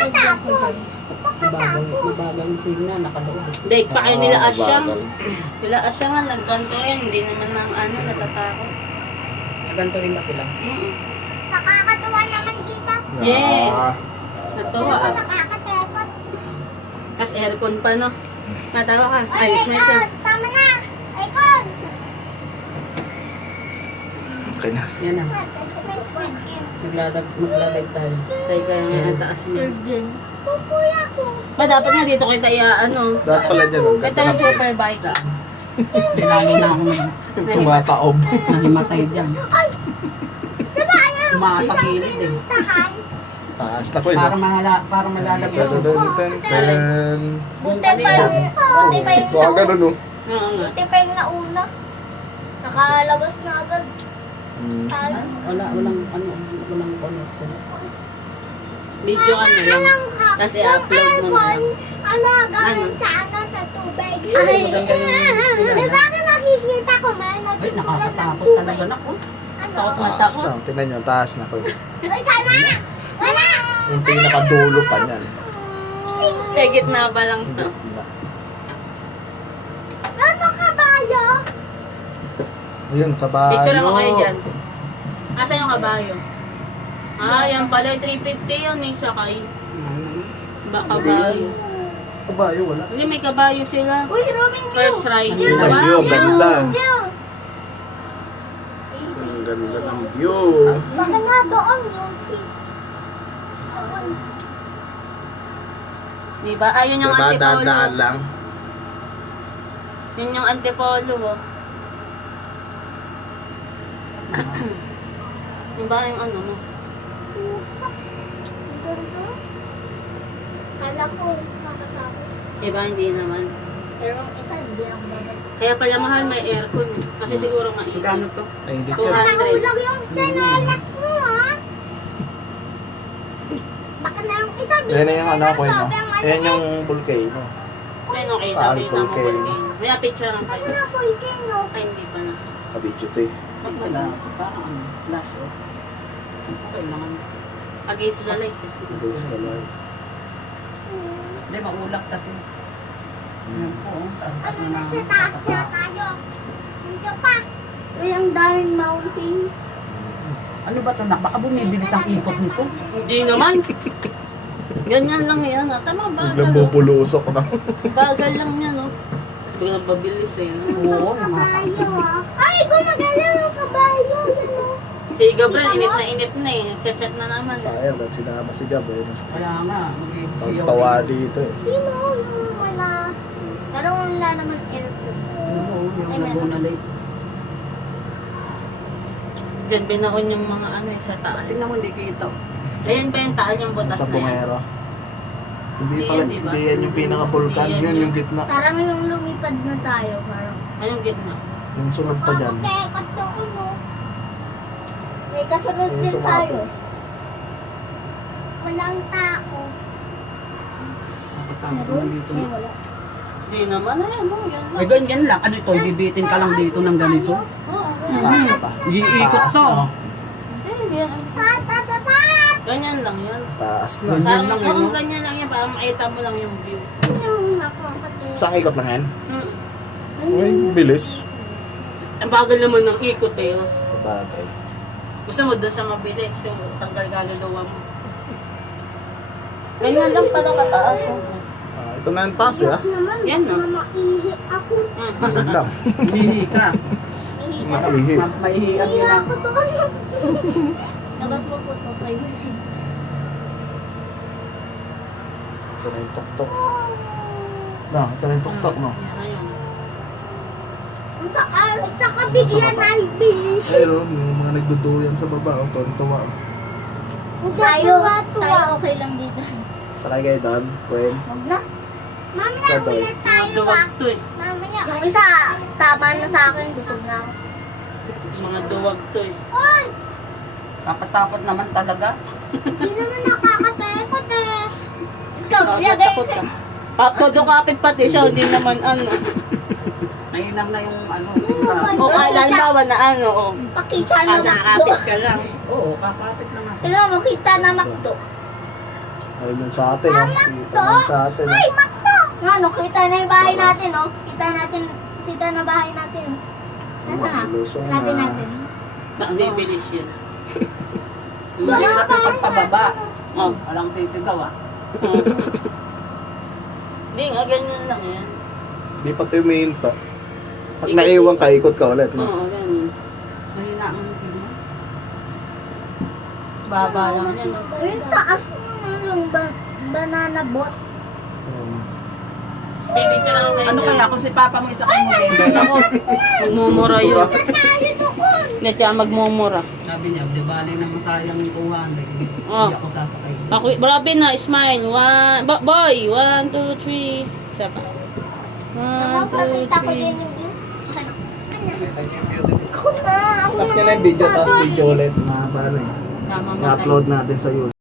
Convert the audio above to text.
Pagkatapos. Mabagal yung signal, nakalood. Hindi, pa kayo nila Asyang. bagal. Sila Asyang nga, nagkanto rin. Hindi naman ng ano, natatakot. Sa ganito rin ba sila? Nakakatuwa naman dito. Yeah. Natuwa Ako ah. nakakatekot. Tapos aircon pa, no? Natawa ka. Ay, Ayos na ito. tama na. Icon. Okay na. Yan na. May squid game. Maglalag tayo. Tayo kaya nga ang taas niya. Pupuya ko. Ba, dapat nga dito kita ano. Dapat pala dyan. Oh. Ito yung super bike ah. Lalo na akong Tumataob. nahimatay dyan. Diba ayaw? Umatagilid eh. Tahan. Taas na ko yun. Para malalagyan. Ten. Buti pa yung Baka ganun oh. Oo nga. Buti pa yung nauna. Nakalabas na agad. Tayo. Walang connection. Video ka na lang. Kasi upload mo na lang. Ano gawin Ano? sa tubig? Ay, maganda yung- Di ba nakikita ko man? Ay, nakakatakot talaga na ko. Ano? Taas na. Tingnan nyo, taas na ko. Uy, tama! Wala! Yung pinakadulo pa niyan. Eh, gitna ba lang to? Ano kabayo? Ayun, kabayo. Picture ako kayo dyan. Asan yung kabayo? Ah, yan pala. 350 yun eh, sakay. Ba kabayo? Kabayo, wala. Hindi, may kabayo sila. Uy, roaming view! First ride. Ang view, ganda. View! Ang ganda ng view. Baka na doon yung seat. Diba? Ayun yung Diba, antipolo. daan lang. Yun yung antipolo, oh. Diba yung ano mo? Ganda. Kala ko, kakatakot. Diba, hindi naman. Pero ang isa, hindi ang babay. Kaya pala mahal may aircon eh. Kasi siguro mainit. Magkano to? Ay, hindi Two ka. hundred. Nahulog yung sinelas mo, ha? Baka na yung isa, Yan na yung ano ko yun. sobrang ano Yan yung volcano. Ayun, okay. Ah, Tapos yung volcano. volcano. May picture lang kayo. na volcano. Ay, hindi pa na. Kabidyo to eh. Pag wala, parang ano, flash off. Okay lang ano. Against the light eh. Against the light. Hindi, maulak kasi. Ayan po, taas-taas Ano na na sa taas na tayo? Hindi pa. Uy, ang daming mountains. Ano ba to? Baka bumibilis ang ikot nito. Hindi naman. Ganyan lang yan. Ah. Tama, Biglang bagal. Oh. bubulusok na. Bagal lang yan, no? Tapos biglang babilis eh, no? Oo, Kabayo, ah. Ay, gumagalaw yung kabayo. Yan, oh. Si Gabriel, init na eh. Chat-chat na naman. Sayang, dahil sinama si Gab eh. Kaya nga, mag-iisiyaw. Pagtawa dito eh. Sino yung wala? Pero wala naman aircon. Oo, yung Laguna Lake. Diyan binaon yung mga ano eh, sa taas. Tingnan mo, hindi kita. Ayan pa yung taan yung butas Sa na yan. Bungero. Hindi Hindi pala, yan, diba? hindi yan yung pinaka-vulkan. Hindi yan Yun yung- yung gitna. Parang yung lumipad na tayo. Parang. Anong gitna? Yung sunod pa dyan. Tekot to, ano? May kasunod Yung din sumapo. tayo. Walang tao. Nakatama ko dito. Ay, wala. Hindi naman, ayan mo, yan Ay, lang. ganyan lang. Ano ito? Ibibitin ka lang dito ng ganito. Oo, ganyan. Taas na pa. Iikot Taas to. na, oh. Hindi yan. Tatatat! Ganyan lang yan. Taas na. Ganyan Parang lang, mukhang no? ganyan lang yan, parang makita mo lang yung view. Yung nakakatawa. Isang ikot lang yan. Hmm. Uy, bilis. Ang bagal naman ng ikot eh. Oh. Bagay. Gusto mo doon sa mabilis, yung tanggal kaluluwa mo. Ganyan lang pala kataas. Oh. Ah, ito na yung taas eh ah. Naman, Yan, no? maihi ako. Yun lang. Hihi ka. Ihi ka. Maihi. Maihiyan Ihi yun lang. ako doon. Labas mo po to tayo. Ito na yung tuktok. No, ito na yung tuktok no. Yan na yun. Ang taas sa kabigla na ang bilis. Pero yung mga nagduduyan sa baba, oh, tontawa. Tayo okay lang dito. Sakay kayo doon, Gwen. Huwag na. Mamaya Sabay. ulit tayo Duwag ah. to eh. Mamaya. Yung isa, tama na sa akin. Busog na ako. Mga duwag to eh. Oy! Tapat-tapat naman talaga. Hindi naman nakakatekot eh. Ikaw, Takot ilagay takot ka. Todo kapit pati siya, hindi naman ano. Nainam na yung ano. O halimbawa na ano, o. Pakita na makdo. Nakakapit ka lang. Oo, kakapit naman. Tingnan mo, kita na makdo. Ayun yun sa atin, oh. Ayun sa atin, oh. Ay, Makto! Nga, no, kita na yung bahay natin, no? Kita na bahay natin. Nasaan na? Lusong Hanapin na. natin. Mas bibilis yun. Mahirap yung pagpababa. Oh. Walang sisigaw ah. Oh. Hindi nga, ganyan lang yan. Di pa tayo mahinta. Pag naiwan ka, ikot ka ulit, no? Oo, ganyan. Mahina ang sigaw. Baba lang yan. oh. Yung taas yung banana boat. Pipicture lang kayo. Ano kaya kung si Papa mo isa kang modelo? Ako, magmumura yun. Hindi siya magmumura. Sabi niya, di bali na masayang yung 200. Oh. Hindi ako sasakay. Ako, grabe na, smile. Boy, 1, 2, 3. Isa pa. 1, 2, Nakapakita ko 3. din yung view. Stop nyo na yung video, tapos video ulit. Mahaba na eh. Namamatay. I-upload natin sa YouTube.